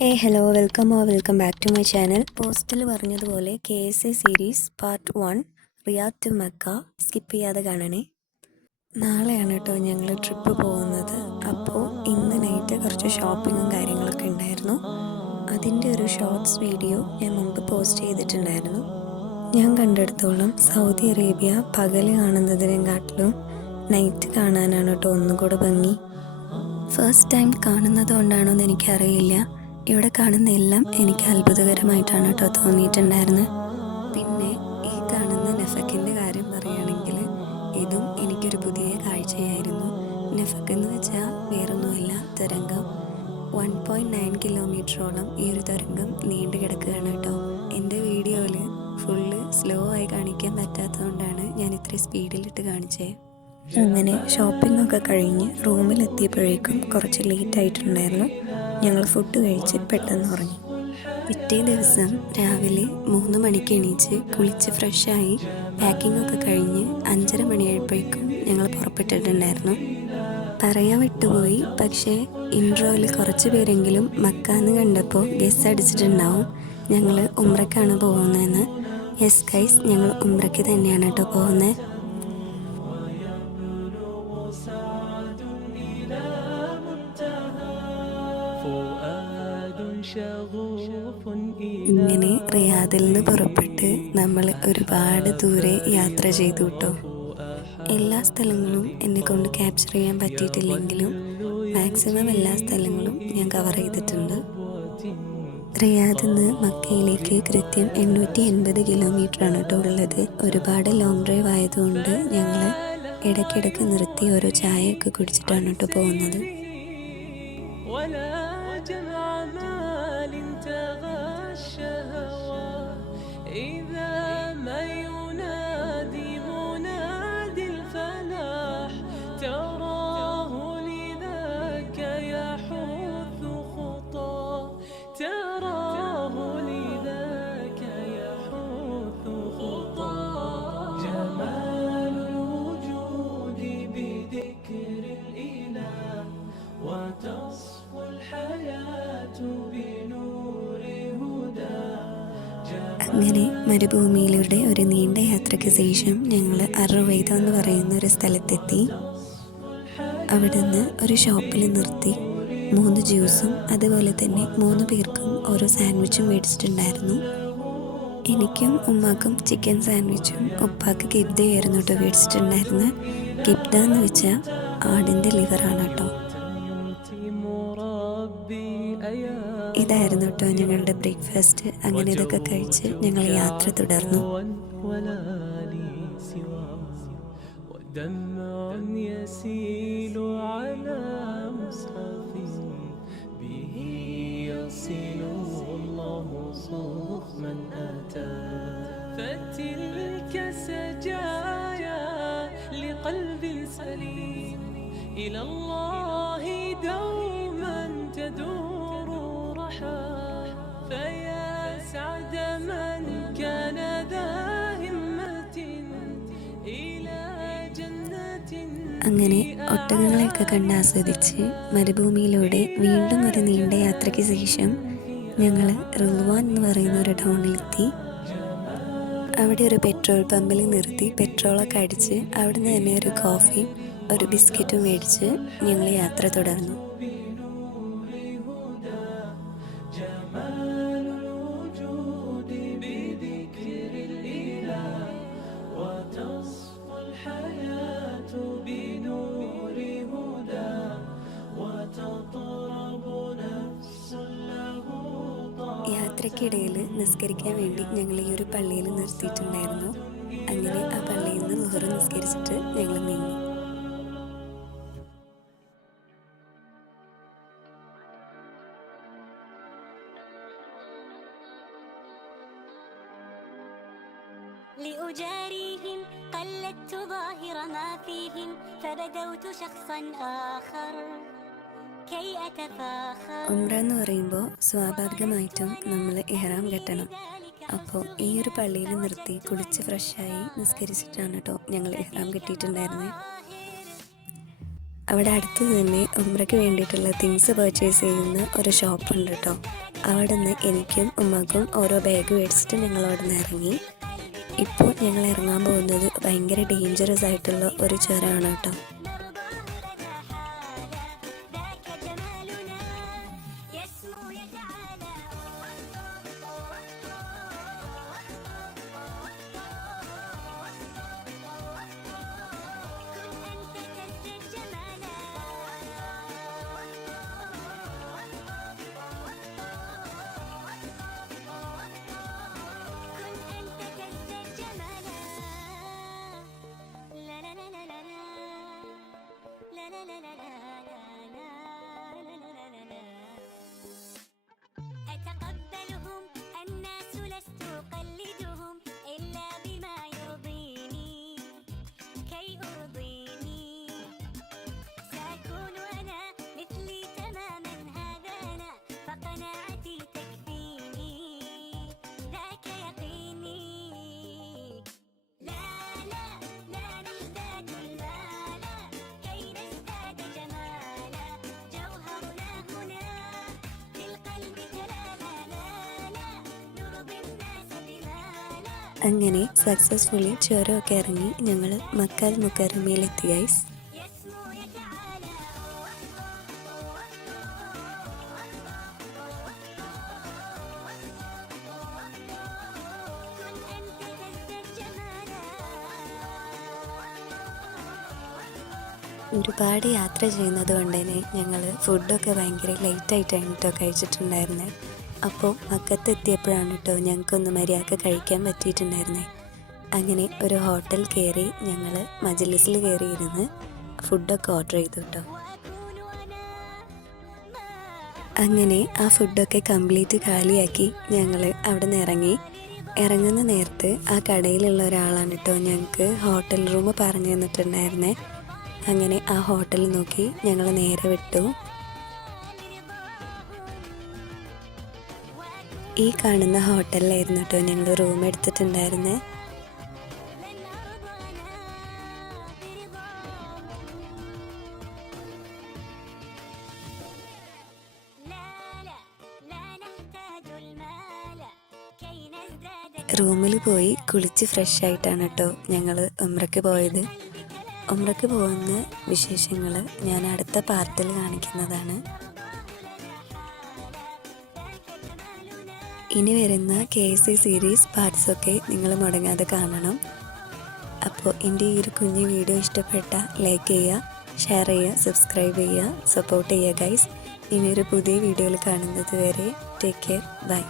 Hello welcome back to my channel. പോസ്റ്റിൽ പറഞ്ഞതുപോലെ KSA series part 1 Riyadh to Mecca skip ചെയ്യാതെ കാണണേ. നാളെയാണ് കേട്ടോ ഞങ്ങൾ ട്രിപ്പ് പോകുന്നത്. അപ്പോൾ ഇന്ന് നൈറ്റ് കുറച്ച് ഷോപ്പിങ്ങും കാര്യങ്ങളൊക്കെ ഉണ്ടായിരുന്നു. അതിൻ്റെ ഒരു ഷോർട്സ് വീഡിയോ ഞാൻ മുമ്പ് പോസ്റ്റ് ചെയ്തിട്ടുണ്ടായിരുന്നു. ഞാൻ കണ്ടെടുത്തോളം സൗദി അറേബ്യ പകൽ കാണുന്നതിനെക്കാട്ടിലും നൈറ്റ് കാണാനാണ് കേട്ടോ ഒന്നുകൂടെ ഭംഗി. ഫസ്റ്റ് ടൈം കാണുന്നത് കൊണ്ടാണോന്ന് എനിക്കറിയില്ല, ഇവിടെ കാണുന്ന എല്ലാം എനിക്ക് അത്ഭുതകരമായിട്ടാണ് കേട്ടോ തോന്നിയിട്ടുണ്ടായിരുന്നത്. പിന്നെ ഈ കാണുന്ന നെഫക്കിൻ്റെ കാര്യം പറയുകയാണെങ്കിൽ ഇതും എനിക്കൊരു പുതിയ കാഴ്ചയായിരുന്നു. നെഫക്ക് എന്ന് വെച്ചാൽ വേറൊന്നുമല്ല, തരംഗം. 1.9 കിലോമീറ്ററോളം ഈ ഒരു തരംഗം നീണ്ടു കിടക്കുകയാണ് കേട്ടോ. എൻ്റെ വീഡിയോയിൽ ഫുള്ള് സ്ലോ ആയി കാണിക്കാൻ പറ്റാത്തതുകൊണ്ടാണ് ഞാൻ ഇത്ര സ്പീഡിലിട്ട് കാണിച്ചത്. അങ്ങനെ ഷോപ്പിങ്ങൊക്കെ കഴിഞ്ഞ് റൂമിലെത്തിയപ്പോഴേക്കും കുറച്ച് ലേറ്റ് ആയിട്ടുണ്ടായിരുന്നു. ഞങ്ങൾ ഫുഡ് കഴിച്ച് പെട്ടെന്ന് ഉറങ്ങി. പിറ്റേ ദിവസം രാവിലെ 3 മണിക്ക് എണീച്ച് കുളിച്ച് ഫ്രഷായി പാക്കിങ്ങൊക്കെ കഴിഞ്ഞ് 5:30 മണിയായപ്പോഴേക്കും ഞങ്ങൾ പുറപ്പെട്ടിട്ടുണ്ടായിരുന്നു. പറയാൻ വിട്ടുപോയി, പക്ഷേ ഇൻട്രോയിൽ കുറച്ച് പേരെങ്കിലും മക്കാന്ന് കണ്ടപ്പോൾ ഗസ് അടിച്ചിട്ടുണ്ടാവും ഞങ്ങൾ ഉംറയ്ക്കാണ് പോകുന്നതെന്ന്. യെസ് ഗൈസ്, ഞങ്ങൾ ഉംറയ്ക്ക് തന്നെയാണ് കേട്ടോ പോകുന്നത്. ഇങ്ങനെ റിയാദിൽ നിന്ന് പുറപ്പെട്ട് നമ്മൾ ഒരുപാട് ദൂരെ യാത്ര ചെയ്തു കേട്ടോ. എല്ലാ സ്ഥലങ്ങളും എന്നെ കൊണ്ട് ക്യാപ്ചർ ചെയ്യാൻ പറ്റിയിട്ടില്ലെങ്കിലും മാക്സിമം എല്ലാ സ്ഥലങ്ങളും ഞാൻ കവർ ചെയ്തിട്ടുണ്ട്. റിയാദിൽ നിന്ന് മക്കയിലേക്ക് കൃത്യം 880 കിലോമീറ്ററാണ് കേട്ടോ ഉള്ളത്. ഒരുപാട് ലോങ് ഡ്രൈവ് ആയതുകൊണ്ട് ഞങ്ങൾ ഇടയ്ക്കിടയ്ക്ക് നിർത്തി ഓരോ ചായയൊക്കെ കുടിച്ചിട്ടാണ് കേട്ടോ പോകുന്നത്. അങ്ങനെ മരുഭൂമിയിലൂടെ ഒരു നീണ്ട യാത്രയ്ക്ക് ശേഷം ഞങ്ങൾ അറുവൈദ എന്ന് പറയുന്ന ഒരു സ്ഥലത്തെത്തി. അവിടെ നിന്ന് ഒരു ഷോപ്പിൽ നിർത്തി 3 ജ്യൂസും അതുപോലെ തന്നെ 3 പേർക്കും ഓരോ സാൻഡ്വിച്ചും മേടിച്ചിട്ടുണ്ടായിരുന്നു. എനിക്കും ഉമ്മാക്കും ചിക്കൻ സാൻഡ്വിച്ചും ഉപ്പാക്ക് കിബ്ദയായിരുന്നു കേട്ടോ മേടിച്ചിട്ടുണ്ടായിരുന്നത്. കിബ്ദ എന്ന് വെച്ചാൽ ആടിൻ്റെ ലിവറാണ് കേട്ടോ. ഇതായിരുന്നു കേട്ടോ ഞങ്ങളുടെ ബ്രേക്ക്ഫാസ്റ്റ്. അങ്ങനെ ഇതൊക്കെ കഴിച്ച് ഞങ്ങൾ യാത്ര തുടർന്നു. അങ്ങനെ ഒട്ടകങ്ങളെയൊക്കെ കണ്ട് ആസ്വദിച്ച് മരുഭൂമിയിലൂടെ വീണ്ടും ഒരു നീണ്ട യാത്രയ്ക്ക് ശേഷം ഞങ്ങൾ റിൽവാൻ എന്ന് പറയുന്ന ഒരു ടൗണിലെത്തി. അവിടെ ഒരു പെട്രോൾ പമ്പിൽ നിർത്തി പെട്രോളൊക്കെ അടിച്ച് അവിടുന്ന് തന്നെ ഒരു കോഫിയും ഒരു ബിസ്ക്കറ്റും മേടിച്ച് ഞങ്ങൾ യാത്ര തുടർന്നു. യാത്രയ്ക്കിടയിൽ നിസ്കരിക്കാൻ വേണ്ടി ഞങ്ങൾ ഈ ഒരു പള്ളിയിൽ നിർത്തിയിട്ടുണ്ടായിരുന്നു. അങ്ങനെ ആ പള്ളിയിൽ നിന്ന് ളുഹർ നിസ്കരിച്ചിട്ട് ഞങ്ങൾ നീങ്ങി. لأجاريهم قلدت ظاهر ما فيهم فبدوت شخصا آخر كي أتفاخر. ഉംറ എന്ന് പറയുമ്പോൾ സ്വാഭാവികമായിട്ടും നമ്മൾ ഇഹ്റാം കെട്ടണം. അപ്പോൾ ഈ ഒരു പള്ളിയിൽ നിർത്തി കുളിച്ച് ഫ്രഷായി നിസ്കരിച്ചിട്ടാണ് കേട്ടോ ഞങ്ങൾ ഇഹ്റാം കെട്ടിയിട്ടുണ്ടായിരുന്നത്. അവിടെ അടുത്ത് തന്നെ ഉമ്രയ്ക്ക് വേണ്ടിയിട്ടുള്ള തിങ്സ് പർച്ചേസ് ചെയ്യുന്ന ഒരു ഷോപ്പുണ്ട് കേട്ടോ. അവിടെ നിന്ന് എനിക്കും ഉമ്മക്കും ഓരോ ബാഗ് മേടിച്ചിട്ട് ഞങ്ങൾ അവിടെ നിന്ന് ഇറങ്ങി. ഇപ്പോൾ ഞങ്ങൾ ഇറങ്ങാൻ പോകുന്നത് ഭയങ്കര ഡേഞ്ചറസ് ആയിട്ടുള്ള ഒരു ചുരമാണ് കേട്ടോ. أتقبلهم الناس لست أقلدهم إلا بما يرضيني كي أرضيني سأكون أنا مثلي تماما هذا أنا فقناعتي تكفيني ذاك يقيني لا لا لا نزداد المال كي نزداد جمالا جوهرنا هنا في القلب كلاما لا لا نرضي الناس بما لا അങ്ങനെ സക്സസ്ഫുള്ളി ചുരമൊക്കെ ഇറങ്ങി ഞങ്ങൾ മക്കൽ മുക്കരമയിലെത്തി ഗൈസ്. يسمو يتعالى كن أنت تزداد جمالا ഒരുപാട് യാത്ര ചെയ്യുന്നത് കൊണ്ട് തന്നെ ഞങ്ങൾ ഫുഡൊക്കെ ഭയങ്കര ലേറ്റായിട്ടാണ് കേട്ടോ കഴിച്ചിട്ടുണ്ടായിരുന്നത്. അപ്പോൾ മക്കത്തെത്തിയപ്പോഴാണ് കേട്ടോ ഞങ്ങൾക്കൊന്ന് മര്യാദ കഴിക്കാൻ പറ്റിയിട്ടുണ്ടായിരുന്നത്. അങ്ങനെ ഒരു ഹോട്ടൽ കയറി ഞങ്ങൾ മജ്ലിസിൽ കയറിയിരുന്ന് ഫുഡൊക്കെ ഓർഡർ ചെയ്തു കേട്ടോ. وأكون أنا ما അങ്ങനെ ആ ഫുഡൊക്കെ കംപ്ലീറ്റ് കാലിയാക്കി ഞങ്ങൾ അവിടെ നിന്ന് ഇറങ്ങി. ഇറങ്ങുന്ന നേരത്ത് ആ കടയിലുള്ള ഒരാളാണ് കേട്ടോ ഞങ്ങൾക്ക് ഹോട്ടൽ റൂം പറഞ്ഞു തന്നിട്ടുണ്ടായിരുന്നേ. അങ്ങനെ ആ ഹോട്ടൽ നോക്കി ഞങ്ങൾ നേരെ വിട്ടു. ഈ കാണുന്ന ഹോട്ടലിലായിരുന്നു കേട്ടോ ഞങ്ങൾ റൂം എടുത്തിട്ടുണ്ടായിരുന്നേ. لن أرضانا برضاهم لا لا لا نحتاج المال كي نزداد റൂമിൽ പോയി കുളിച്ച് ഫ്രഷ് ആയിട്ടാണ് കേട്ടോ ഞങ്ങൾ ഉംറയ്ക്ക് പോയത്. ഉംറയ്ക്ക് പോകുന്ന വിശേഷങ്ങൾ ഞാൻ അടുത്ത പാർട്ടിൽ കാണിക്കുന്നതാണ്. ഇനി വരുന്ന KC സീരീസ് പാർട്സൊക്കെ നിങ്ങൾ മുടങ്ങാതെ കാണണം. അപ്പോൾ എൻ്റെ ഈ ഒരു കുഞ്ഞു വീഡിയോ ഇഷ്ടപ്പെട്ട ലൈക്ക് ചെയ്യുക, ഷെയർ ചെയ്യുക, സബ്സ്ക്രൈബ് ചെയ്യുക, സപ്പോർട്ട് ചെയ്യുക ഗൈസ്. ഇനിയൊരു പുതിയ വീഡിയോയിൽ കാണുന്നത് വരെ ടേക്ക് കെയർ, ബൈ.